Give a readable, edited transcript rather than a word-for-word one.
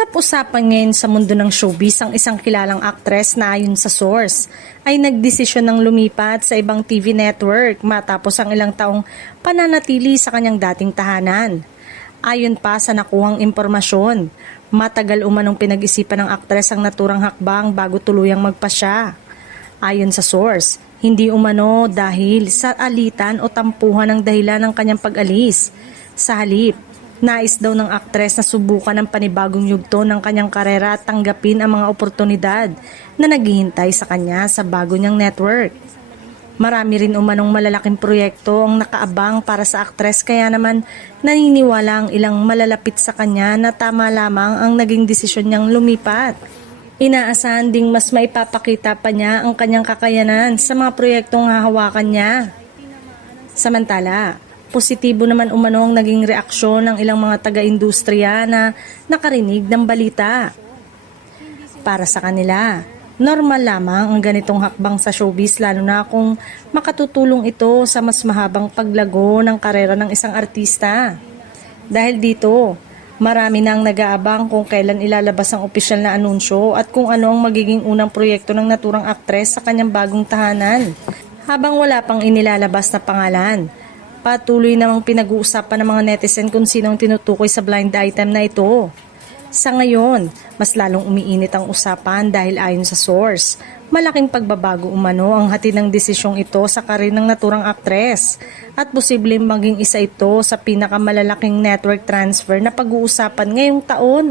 Usap-usapan ngayon sa mundo ng showbiz ang isang kilalang aktres na ayon sa source ay nagdesisyon ng lumipat sa ibang TV network matapos ang ilang taong pananatili sa kanyang dating tahanan. Ayon pa sa nakuhang impormasyon, matagal umanong pinag-isipan ng aktres ang naturang hakbang bago tuluyang magpasya. Ayon sa source, hindi umano dahil sa alitan o tampuhan ng dahilan ng kanyang pag-alis. Sa halip, nais daw ng aktres na subukan ang panibagong yugto ng kanyang karera at tanggapin ang mga oportunidad na naghihintay sa kanya sa bago niyang network. Marami rin umanong malalaking proyekto ang nakaabang para sa aktres kaya naman naniniwala ang ilang malalapit sa kanya na tama lamang ang naging desisyon niyang lumipat. Inaasahan ding mas maipapakita pa niya ang kanyang kakayanan sa mga proyektong hahawakan niya. Samantala, positibo naman umano ang naging reaksyon ng ilang mga taga-industriya na nakarinig ng balita. Para sa kanila, normal lamang ang ganitong hakbang sa showbiz lalo na kung makatutulong ito sa mas mahabang paglago ng karera ng isang artista. Dahil dito, marami nang nag-aabang kung kailan ilalabas ang opisyal na anunsyo at kung ano ang magiging unang proyekto ng naturang aktres sa kanyang bagong tahanan. Habang wala pang inilalabas na pangalan, patuloy namang pinag-uusapan ng mga netizen kung sino ang tinutukoy sa blind item na ito. Sa ngayon, mas lalong umiinit ang usapan dahil ayon sa source, malaking pagbabago umano ang hatid ng desisyong ito sa karir ng naturang aktres at posibleng maging isa ito sa pinakamalalaking network transfer na pag-uusapan ngayong taon.